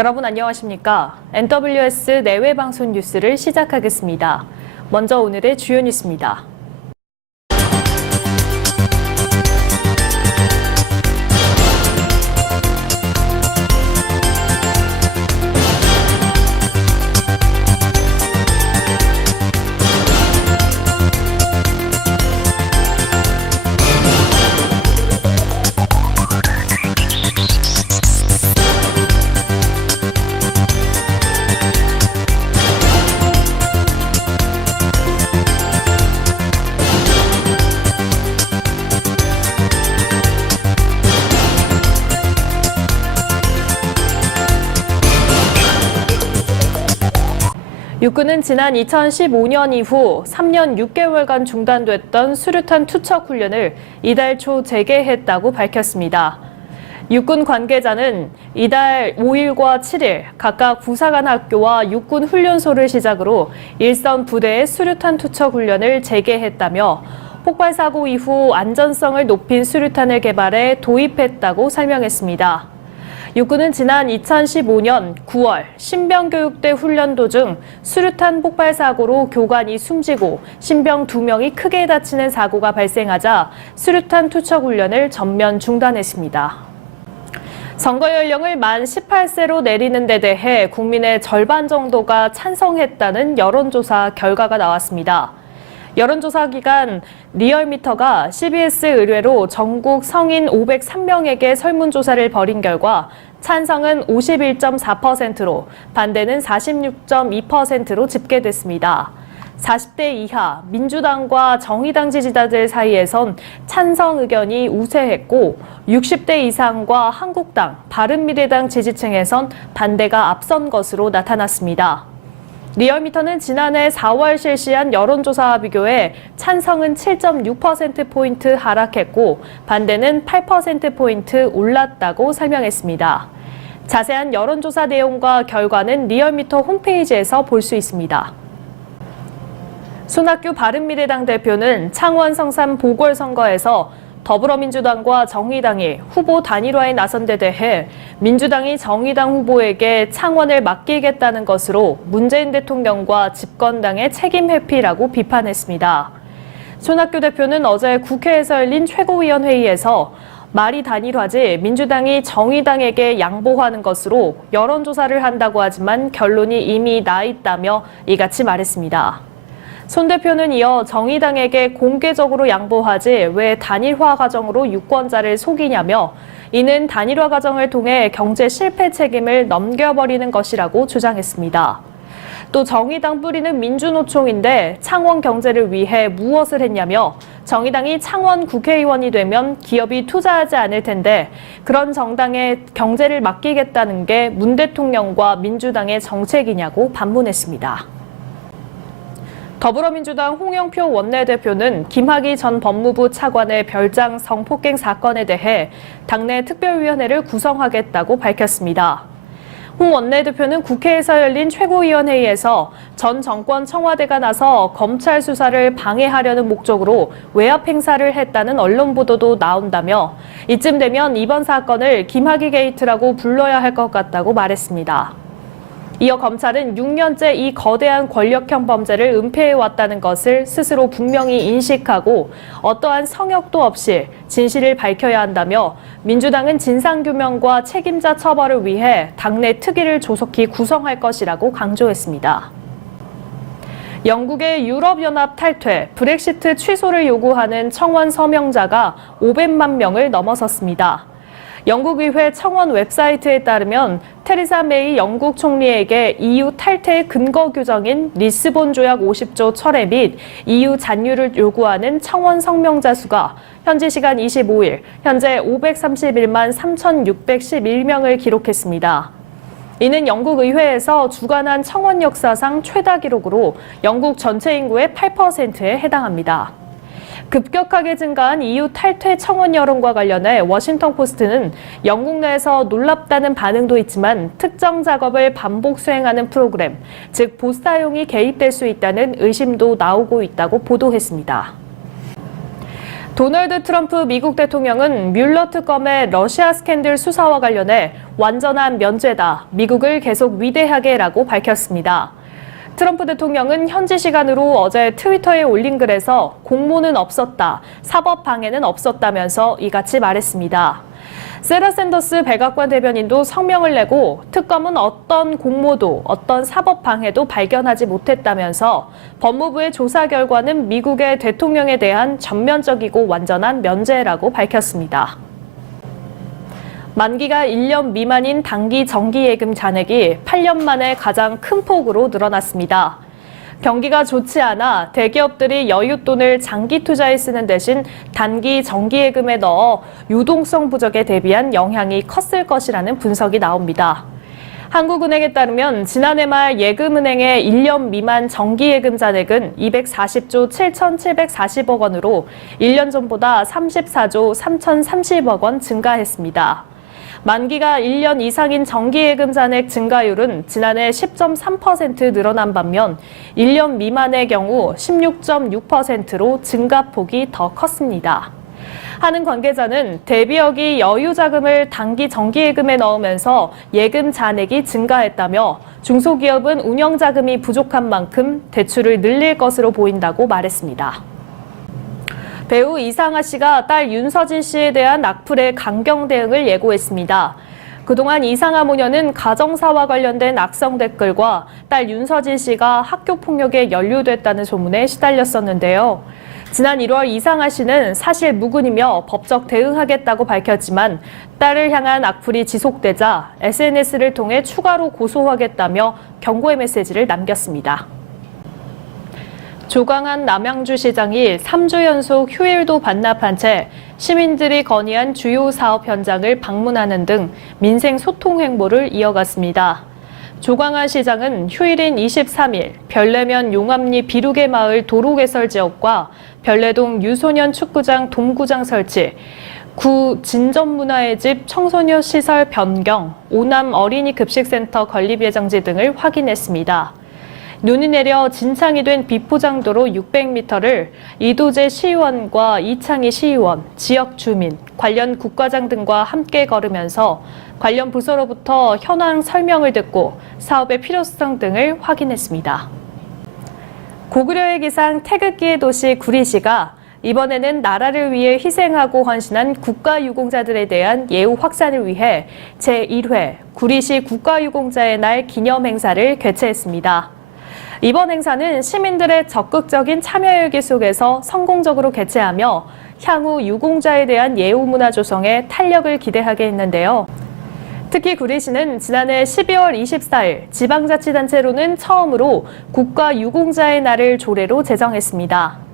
여러분 안녕하십니까? NWS 내외 방송 뉴스를 시작하겠습니다. 먼저 오늘의 주요 뉴스입니다. 육군은 지난 2015년 이후 3년 6개월간 중단됐던 수류탄 투척 훈련을 이달 초 재개했다고 밝혔습니다. 육군 관계자는 이달 5일과 7일 각각 부사관학교와 육군 훈련소를 시작으로 일선 부대의 수류탄 투척 훈련을 재개했다며 폭발 사고 이후 안전성을 높인 수류탄을 개발해 도입했다고 설명했습니다. 육군은 지난 2015년 9월 신병교육대 훈련 도중 수류탄 폭발 사고로 교관이 숨지고 신병 2명이 크게 다치는 사고가 발생하자 수류탄 투척 훈련을 전면 중단했습니다. 선거 연령을 만 18세로 내리는 데 대해 국민의 절반 정도가 찬성했다는 여론조사 결과가 나왔습니다. 여론조사 기관 리얼미터가 CBS 의뢰로 전국 성인 503명에게 설문조사를 벌인 결과 찬성은 51.4%로 반대는 46.2%로 집계됐습니다. 40대 이하 민주당과 정의당 지지자들 사이에선 찬성 의견이 우세했고 60대 이상과 한국당, 바른미래당 지지층에선 반대가 앞선 것으로 나타났습니다. 리얼미터는 지난해 4월 실시한 여론조사와 비교해 찬성은 7.6%포인트 하락했고 반대는 8%포인트 올랐다고 설명했습니다. 자세한 여론조사 내용과 결과는 리얼미터 홈페이지에서 볼 수 있습니다. 손학규 바른미래당 대표는 창원 성산 보궐선거에서 더불어민주당과 정의당이 후보 단일화에 나선 데 대해 민주당이 정의당 후보에게 창원을 맡기겠다는 것으로 문재인 대통령과 집권당의 책임 회피라고 비판했습니다. 손학규 대표는 어제 국회에서 열린 최고위원회의에서 말이 단일화지 민주당이 정의당에게 양보하는 것으로 여론조사를 한다고 하지만 결론이 이미 나 있다며 이같이 말했습니다. 손 대표는 이어 정의당에게 공개적으로 양보하지 왜 단일화 과정으로 유권자를 속이냐며 이는 단일화 과정을 통해 경제 실패 책임을 넘겨버리는 것이라고 주장했습니다. 또 정의당 뿌리는 민주노총인데 창원 경제를 위해 무엇을 했냐며 정의당이 창원 국회의원이 되면 기업이 투자하지 않을 텐데 그런 정당에 경제를 맡기겠다는 게 문 대통령과 민주당의 정책이냐고 반문했습니다. 더불어민주당 홍영표 원내대표는 김학의 전 법무부 차관의 별장 성폭행 사건에 대해 당내 특별위원회를 구성하겠다고 밝혔습니다. 홍 원내대표는 국회에서 열린 최고위원회의에서 전 정권 청와대가 나서 검찰 수사를 방해하려는 목적으로 외압 행사를 했다는 언론 보도도 나온다며 이쯤 되면 이번 사건을 김학의 게이트라고 불러야 할 것 같다고 말했습니다. 이어 검찰은 6년째 이 거대한 권력형 범죄를 은폐해왔다는 것을 스스로 분명히 인식하고 어떠한 성역도 없이 진실을 밝혀야 한다며 민주당은 진상규명과 책임자 처벌을 위해 당내 특위를 조속히 구성할 것이라고 강조했습니다. 영국의 유럽연합 탈퇴, 브렉시트 취소를 요구하는 청원 서명자가 500만 명을 넘어섰습니다. 영국의회 청원 웹사이트에 따르면 테레사 메이 영국 총리에게 EU 탈퇴의 근거 규정인 리스본 조약 50조 철회 및 EU 잔류를 요구하는 청원 성명자 수가 현지 시간 25일 현재 531만 3,611명을 기록했습니다. 이는 영국 의회에서 주관한 청원 역사상 최다 기록으로 영국 전체 인구의 8%에 해당합니다. 급격하게 증가한 EU 탈퇴 청원 여론과 관련해 워싱턴 포스트는 영국 내에서 놀랍다는 반응도 있지만 특정 작업을 반복 수행하는 프로그램, 즉 보스타용이 개입될 수 있다는 의심도 나오고 있다고 보도했습니다. 도널드 트럼프 미국 대통령은 뮬러 특검의 러시아 스캔들 수사와 관련해 완전한 면죄다. 미국을 계속 위대하게라고 밝혔습니다. 트럼프 대통령은 현지 시간으로 어제 트위터에 올린 글에서 공모는 없었다, 사법 방해는 없었다면서 이같이 말했습니다. 세라 샌더스 백악관 대변인도 성명을 내고 특검은 어떤 공모도 어떤 사법 방해도 발견하지 못했다면서 법무부의 조사 결과는 미국의 대통령에 대한 전면적이고 완전한 면죄라고 밝혔습니다. 만기가 1년 미만인 단기 정기예금 잔액이 8년 만에 가장 큰 폭으로 늘어났습니다. 경기가 좋지 않아 대기업들이 여윳돈을 장기 투자에 쓰는 대신 단기 정기예금에 넣어 유동성 부족에 대비한 영향이 컸을 것이라는 분석이 나옵니다. 한국은행에 따르면 지난해 말 예금은행의 1년 미만 정기예금 잔액은 240조 7,740억 원으로 1년 전보다 34조 3,030억 원 증가했습니다. 만기가 1년 이상인 정기예금 잔액 증가율은 지난해 10.3% 늘어난 반면 1년 미만의 경우 16.6%로 증가폭이 더 컸습니다. 하는 관계자는 대비억이 여유 자금을 단기 정기예금에 넣으면서 예금 잔액이 증가했다며 중소기업은 운영 자금이 부족한 만큼 대출을 늘릴 것으로 보인다고 말했습니다. 배우 이상아 씨가 딸 윤서진 씨에 대한 악플의 강경 대응을 예고했습니다. 그동안 이상아 모녀는 가정사와 관련된 악성 댓글과 딸 윤서진 씨가 학교 폭력에 연루됐다는 소문에 시달렸었는데요. 지난 1월 이상아 씨는 사실 무근이며 법적 대응하겠다고 밝혔지만 딸을 향한 악플이 지속되자 SNS를 통해 추가로 고소하겠다며 경고의 메시지를 남겼습니다. 조광한 남양주시장이 3주 연속 휴일도 반납한 채 시민들이 건의한 주요 사업 현장을 방문하는 등 민생 소통 행보를 이어갔습니다. 조광한 시장은 휴일인 23일 별내면 용암리 비루개 마을 도로 개설 지역과 별내동 유소년 축구장 동구장 설치, 구 진전문화의 집 청소년 시설 변경, 오남 어린이 급식센터 건립 예정지 등을 확인했습니다. 눈이 내려 진창이 된 비포장도로 600m를 이도재 시의원과 이창희 시의원, 지역 주민, 관련 국과장 등과 함께 걸으면서 관련 부서로부터 현황 설명을 듣고 사업의 필요성 등을 확인했습니다. 고구려의 기상 태극기의 도시 구리시가 이번에는 나라를 위해 희생하고 헌신한 국가유공자들에 대한 예우 확산을 위해 제1회 구리시 국가유공자의 날 기념 행사를 개최했습니다. 이번 행사는 시민들의 적극적인 참여열기 속에서 성공적으로 개최하며 향후 유공자에 대한 예우 문화 조성에 탄력을 기대하게 했는데요. 특히 구리시는 지난해 12월 24일 지방자치단체로는 처음으로 국가유공자의 날을 조례로 제정했습니다.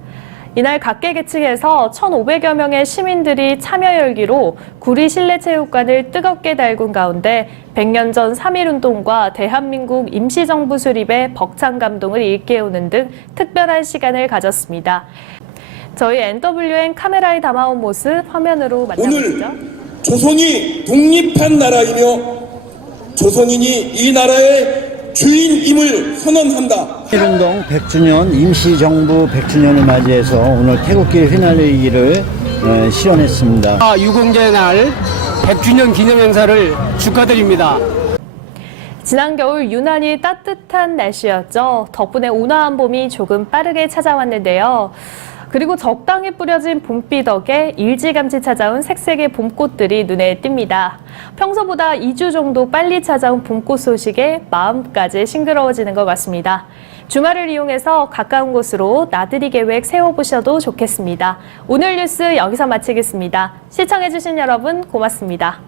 이날 각계 계층에서 1,500여 명의 시민들이 참여 열기로 구리 실내체육관을 뜨겁게 달군 가운데 100년 전 3.1운동과 대한민국 임시정부 수립의 벅찬 감동을 일깨우는 등 특별한 시간을 가졌습니다. 저희 NWN 카메라에 담아온 모습 화면으로 만나보시죠. 오늘 조선이 독립한 나라이며 조선인이 이 나라의 주인임을 선언한다. 3.1운동 100주년 임시정부 100주년을 맞이해서 오늘 태극기 휘날리기를 시연했습니다. 유공자의 날 100주년 기념 행사를 축하드립니다. 지난 겨울 유난히 따뜻한 날씨였죠. 덕분에 온화한 봄이 조금 빠르게 찾아왔는데요. 그리고 적당히 뿌려진 봄비 덕에 일찌감치 찾아온 색색의 봄꽃들이 눈에 띕니다. 평소보다 2주 정도 빨리 찾아온 봄꽃 소식에 마음까지 싱그러워지는 것 같습니다. 주말을 이용해서 가까운 곳으로 나들이 계획 세워보셔도 좋겠습니다. 오늘 뉴스 여기서 마치겠습니다. 시청해주신 여러분 고맙습니다.